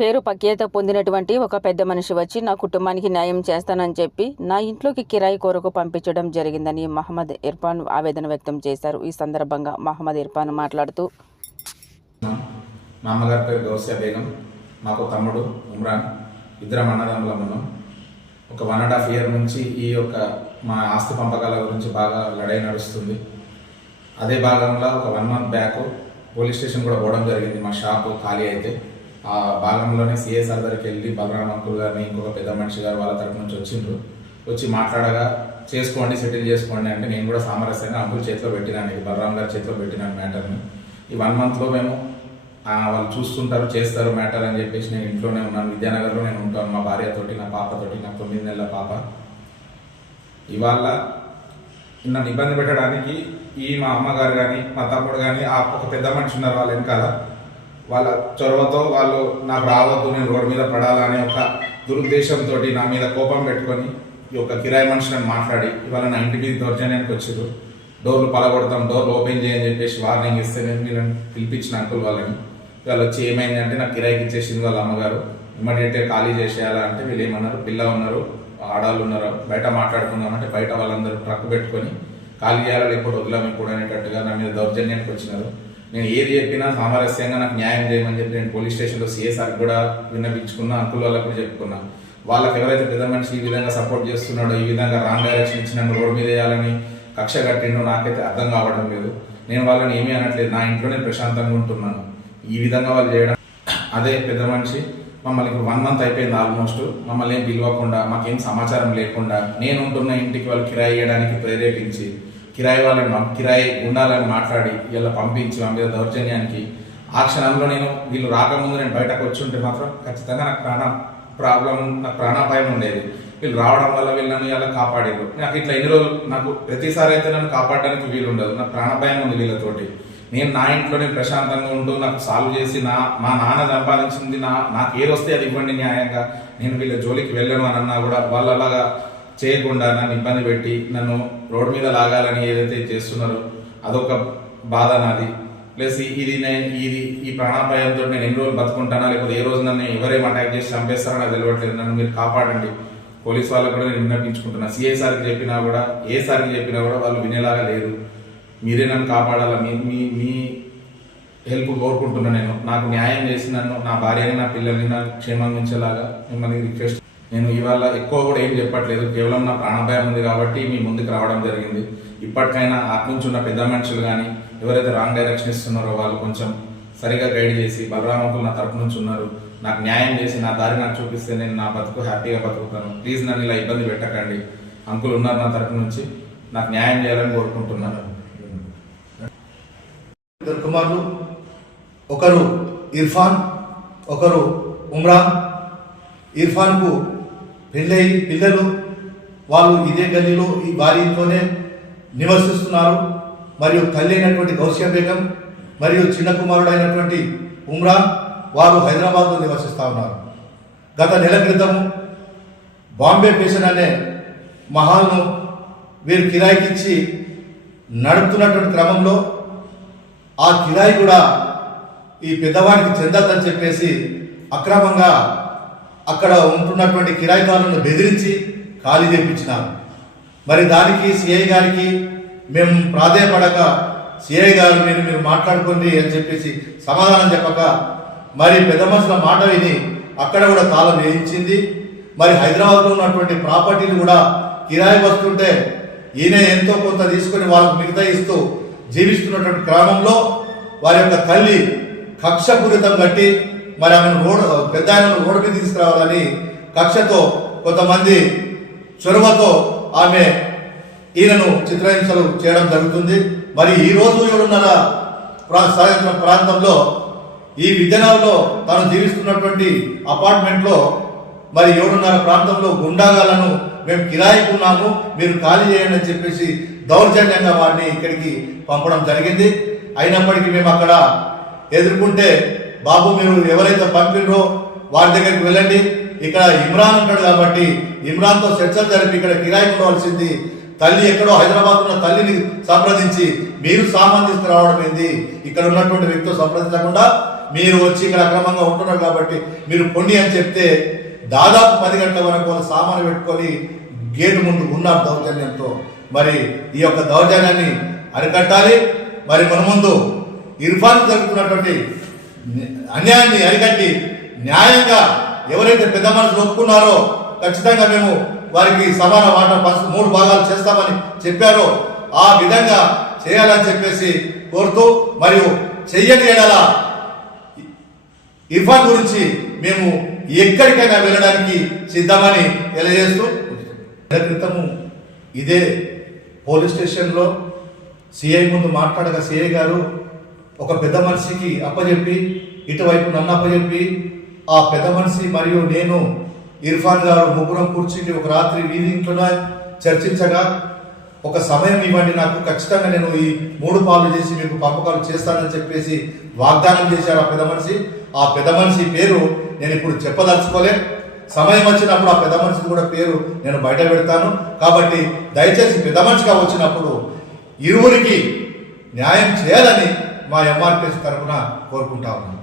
పేరు ప్రఖ్యాత పొందినటువంటి ఒక పెద్ద మనిషి వచ్చి నా కుటుంబానికి న్యాయం చేస్తానని చెప్పి నా ఇంట్లోకి కిరాయి కొరకు పంపించడం జరిగిందని మహమ్మద్ ఇర్ఫాన్ ఆవేదన వ్యక్తం చేశారు. ఈ సందర్భంగా మహమ్మద్ ఇర్ఫాన్ మాట్లాడుతూ మా అమ్మగారి పేరు గౌసియా బేగం. మాకు తమ్ముడు ఉమ్రాన్. ఇద్దరం అన్నదమ్ములం ఉన్నాం. ఒక వన్ అండ్ హాఫ్ ఇయర్ నుంచి ఈ యొక్క మా ఆస్తి పంపకాల గురించి బాగా లడై నడుస్తుంది. అదే భాగంలో ఒక one month back police station కూడా పోవడం జరిగింది. మా షాప్ ఖాళీ అయితే. ఆ భాగంలోనే సిఎస్ఆర్ దగ్గరికి వెళ్ళి బలరాం అంకుల్ గారిని ఇంకొక పెద్ద మనిషి గారు వాళ్ళ తరపు నుంచి వచ్చిండ్రు. వచ్చి మాట్లాడగా చేసుకోండి సెటిల్ చేసుకోండి అంటే నేను కూడా సామరస్యంగా అంకుల్ చేతిలో పెట్టినాను ఇది బలరాం గారి చేతిలో పెట్టినాను మ్యాటర్ని. ఈ వన్ మంత్లో మేము వాళ్ళు చూస్తుంటారు చేస్తారు మ్యాటర్ అని చెప్పేసి నేను ఇంట్లోనే ఉన్నాను. విద్యానగర్లో నేను ఉంటాను. మా భార్యతోటి నా పాపతోటి నా తొమ్మిది నెలల పాప. ఇవాళ నన్ను ఇబ్బంది పెట్టడానికి ఈ మా అమ్మగారు కానీ మా తమ్ముడు కానీ ఆ ఒక పెద్ద మనిషి ఉన్నారు వాళ్ళ వెనకాల. వాళ్ళ చొరవతో వాళ్ళు నాకు రావద్దు నేను రోడ్డు మీద పడాలని ఒక దురుద్దేశంతో నా మీద కోపం పెట్టుకొని ఈ యొక్క కిరాయి మనిషిని మాట్లాడి ఇవాళ నా ఇంటి మీద దౌర్జన్యానికి వచ్చారు డోర్లు పలగొడతాం డోర్లు ఓపెన్ చేయని చెప్పేసి వార్నింగ్ ఇస్తే నేను మీరు పిలిపించిన అంకుల్ వాళ్ళని. వాళ్ళు వచ్చి ఏమైంది అంటే నాకు కిరాయికి ఇచ్చేసింది వాళ్ళ అమ్మగారు. ఇమ్మీడియట్గా ఖాళీ చేసేయాలా అంటే వీళ్ళు ఏమన్నారు? పిల్ల ఉన్నారు. ఆడాలు ఉన్నారు? బయట మాట్లాడుకుందామంటే బయట వాళ్ళందరూ ట్రక్ పెట్టుకొని ఖాళీ చేయాలి లేకపోతే వదిలాం ఇప్పుడు అనేటట్టుగా నా మీద దౌర్జన్యానికి వచ్చినారు. నేను ఏది చెప్పినా సామరస్యంగా నాకు న్యాయం చేయమని చెప్పి నేను పోలీస్ స్టేషన్లో సిఎస్ఆర్ కూడా విన్నపించుకున్నా అంకుల్ వాళ్ళకు కూడా చెప్పుకున్నా. వాళ్ళకి ఎవరైతే పెద్ద మనిషి ఈ విధంగా సపోర్ట్ చేస్తున్నాడో ఈ విధంగా రాంగ్ డైరెక్షన్ ఇచ్చి నన్ను రోడ్ మీద వేయాలని కక్ష కట్టిండో నాకైతే అర్థం కావడం లేదు. నేను వాళ్ళని ఏమీ అనట్లేదు. నా ఇంట్లోనే ప్రశాంతంగా ఉంటున్నాను. ఈ విధంగా వాళ్ళు చేయడం అదే పెద్ద మనిషి. మమ్మల్ని వన్ మంత్ అయిపోయింది ఆల్మోస్ట్ మమ్మల్ని ఏం పిలవకుండా మాకేం సమాచారం లేకుండా నేను ఉంటున్న ఇంటికి వాళ్ళు కిరాయి ఇవ్వడానికి ప్రేరేపించి కిరాయి వాళ్ళని కిరాయి ఉండాలని మాట్లాడి ఇలా పంపించి మా మీద దౌర్జన్యానికి ఆ క్షణంలో నేను వీళ్ళు రాకముందు నేను బయటకు వచ్చి ఉంటే మాత్రం ఖచ్చితంగా నాకు ప్రాణ ప్రాబ్లం నాకు ప్రాణాపాయం ఉండేది. వీళ్ళు రావడం వల్ల వీళ్ళు నన్ను ఇలా కాపాడారు నాకు ఇట్లా ఎన్ని రోజులు నాకు ప్రతిసారి అయితే నన్ను కాపాడడానికి వీలు ఉండదు నాకు ప్రాణభయం ఉంది వీళ్ళతోటి. నేను నా ఇంట్లోనే ప్రశాంతంగా ఉంటూ నాకు సాల్వ్ చేసి నా మా నాన్న సంపాదించింది నా నాకు ఏది వస్తే అది ఇవ్వండి న్యాయంగా. నేను వీళ్ళ జోలికి వెళ్ళను అని అన్నా కూడా వాళ్ళు అలాగా చేయకుండా నన్ను ఇబ్బంది పెట్టి నన్ను రోడ్డు మీద లాగాలని ఏదైతే చేస్తున్నారో అదొక బాధ నాది. ప్లస్ ఇది నేను ఇది ఈ ప్రాణాపాయంతో నేను ఎన్ని రోజులు బతుకుంటానా లేకపోతే ఏ రోజు నన్ను ఎవరేం అటాక్ చేసి చంపేస్తారో నాకు తెలియట్లేదు. నన్ను మీరు కాపాడండి. పోలీస్ వాళ్ళకు కూడా నేను విన్నపించుకుంటున్నా. సిఐ సార్కి చెప్పినా కూడా ఏ సార్కి చెప్పినా కూడా వాళ్ళు వినేలాగా లేరు. మీరే నన్ను కాపాడాలా? మీ మీ మీ హెల్ప్ కోరుకుంటున్నా నేను. నాకు న్యాయం చేసి నన్ను నా భార్యని నా పిల్లల్ని నా క్షేమంగా ఉంచేలాగా మిమ్మల్ని రిక్వెస్ట్ నేను ఇవాళ ఎక్కువ కూడా ఏం చెప్పట్లేదు. కేవలం నా ప్రాణభయం ఉంది కాబట్టి మీ ముందుకు రావడం జరిగింది. ఇప్పటికైనా నుంచి ఉన్న పెద్ద మనుషులు కానీ ఎవరైతే రాంగ్ డైరెక్షన్ ఇస్తున్నారో వాళ్ళు కొంచెం సరిగా గైడ్ చేసి బలరామకులు నా తరపు నుంచి ఉన్నారు. నాకు న్యాయం చేసి నా దారి నాకు చూపిస్తే నేను నా బతుకు హ్యాపీగా బతుకుతాను. ప్లీజ్ నన్ను ఇలా ఇబ్బంది పెట్టకండి. అంకులు ఉన్నారు నా తరపు నుంచి. నాకు న్యాయం చేయాలని కోరుకుంటున్నాను. కుమారులు ఒకరు ఇర్ఫాన్ ఒకరు ఉమ్రాన్ ఇర్ఫాన్కు పెళ్ళై పిల్లలు వాళ్ళు ఇదే గల్లీలో ఈ వారి నివసిస్తున్నారు. మరియు తల్లి అయినటువంటి గౌసియా బేగం మరియు చిన్న కుమారుడు అయినటువంటి ఉమ్రాన్ వారు హైదరాబాద్లో నివసిస్తూ ఉన్నారు. గత నెల క్రితం బాంబే పేషన్ అనే మహాల్ను వీరు కిరాయికి ఇచ్చి నడుపుతున్నటువంటి క్రమంలో ఆ కిరాయి కూడా ఈ పెద్దవాడికి చెందద్దని చెప్పేసి అక్రమంగా అక్కడ ఉంటున్నటువంటి కిరాయిదారులను బెదిరించి ఖాళీ చేయించినారు మరి దానికి సిఐ గారికి మేము ప్రాధాయపడక సిఐ గారు మీరు మీరు మాట్లాడుకోండి అని చెప్పేసి సమాధానం చెప్పక మరి పెద్ద మనుషుల మాట విని అక్కడ కూడా తాళం వేయించింది. మరి హైదరాబాద్లో ఉన్నటువంటి ప్రాపర్టీలు కూడా కిరాయి వస్తుంటే ఈయన ఎంతో కొంత తీసుకొని వాళ్ళకు మిగతా ఇస్తూ జీవిస్తున్నటువంటి క్రమంలో వారి యొక్క తల్లి కక్షపూరితం కట్టి మరి ఆమెను రోడ్ పెద్ద ఆయనను రోడ్డు మీద తీసుకురావాలని కక్షతో కొంతమంది చొరవతో ఆమె ఈయనను చిత్రహింసలు చేయడం జరుగుతుంది. మరి ఈ రోజు ఏడున్నర ప్రా సాయంత్రం ప్రాంతంలో ఈ విద్యనగర్లో తాను జీవిస్తున్నటువంటి అపార్ట్మెంట్లో మరి ఏడున్నర ప్రాంతంలో గుండాగాలను మేము కిరాయికున్నాము మీరు ఖాళీ చేయండి అని చెప్పేసి దౌర్జన్యంగా వారిని ఇక్కడికి పంపడం జరిగింది. అయినప్పటికీ మేము అక్కడ ఎదుర్కొంటే బాబు మీరు ఎవరైతే పంపిండ్రో వారి దగ్గరికి వెళ్ళండి. ఇక్కడ ఇమ్రాన్ ఉంటాడు కాబట్టి ఇమ్రాన్తో చర్చలు జరిపి ఇక్కడ కిరాయి ఉండవలసింది తల్లి ఎక్కడో హైదరాబాద్ ఉన్న తల్లిని సంప్రదించి మీరు సామాన్ తీసుకురావడం ఏంది? ఇక్కడ ఉన్నటువంటి వ్యక్తితో సంప్రదించకుండా మీరు వచ్చి ఇక్కడ అక్రమంగా ఉంటున్నారు కాబట్టి మీరు పొండి అని చెప్తే దాదాపు పది గంటల వరకు వాళ్ళు సామాను పెట్టుకొని గేటు ముందు ఉన్నారు దౌర్జన్యంతో మరి ఈ యొక్క దౌర్జన్యాన్ని అరికట్టాలి. మరి మన ముందు ఇర్ఫాన్ జరుగుతున్నటువంటి అన్యాయాన్ని అరికట్టి న్యాయంగా ఎవరైతే పెద్ద మనసులు ఒప్పుకున్నారో ఖచ్చితంగా మేము వారికి సమాన వాటా మూడు భాగాలు చేస్తామని చెప్పారో ఆ విధంగా చేయాలని చెప్పేసి కోరుతూ మరియు చెయ్యని ఎడల ఇర్ఫాన్ గురించి మేము ఎక్కడికైనా వెళ్ళడానికి సిద్ధమని తెలియజేస్తూ క్రితము ఇదే పోలీస్ స్టేషన్లో సిఐ ముందు మాట్లాడగా సిఐ గారు ఒక పెద్ద మనిషికి అప్పజెప్పి ఇటువైపు నన్ను అప్పజెప్పి ఆ పెద్ద మనిషి మరియు నేను ఇర్ఫాన్ గారు ముగ్గురం కూర్చుని ఒక రాత్రి వీధి చర్చించగా ఒక సమయం ఇవ్వండి నాకు ఖచ్చితంగా నేను ఈ మూడు పాలు చేసి మీకు పంపకాలు చేస్తానని చెప్పేసి వాగ్దానం చేశారు ఆ పెద్ద మనిషి. ఆ పెద్ద మనిషి పేరు నేను ఇప్పుడు చెప్పదలుచుకోలే సమయం వచ్చినప్పుడు ఆ పెద్ద మనిషి కూడా పేరు నేను బయట పెడతాను. కాబట్టి దయచేసి పెద్ద మనిషిగా వచ్చినప్పుడు ఇరువురికి న్యాయం చేయాలని మా ఎంఆర్పిఎస్ తరఫున కోరుకుంటా ఉన్నాను.